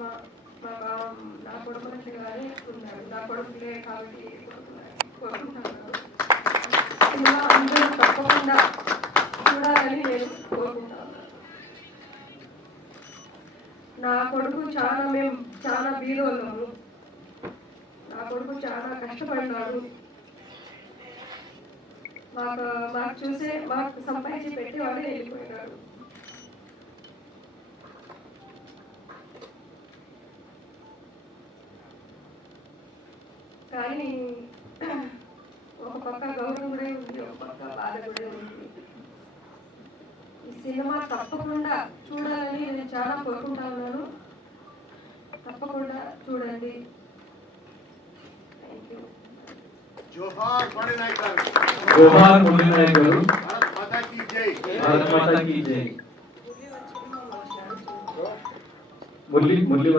అమ్మ నా కొడుకునట్టుగానే ఉన్నాడు. నా కొడుకులే కాబట్టి కోరుకుంటున్నాను. సినిమా అందరూ తప్పకుండా చూడాలని నేను కోరుకుంటున్నాను. నా కొడుకు మేము చాలా బీదోళ్ళము. నా కొడుకు చాలా కష్టపడినాడు. మాకు చూసే మాకు సంపాదించి పెట్టేవాడే వెళ్ళిపోయినాడు. కానీ ఒక పక్క గౌరవం కూడా ఉంది, ఒక పక్క బాధ కూడా ఉంది. ఈ సినిమా తప్పకుండా చూడాలని నేను చాలా కోరుకుంటా ఉన్నాను. తప్పకుండా చూడండి. Thank you. जोहार बड़े नायक गारू. जोहार बड़े नायक गारू. भारत माता की जय. भारत माता की जय. मुरली मुरली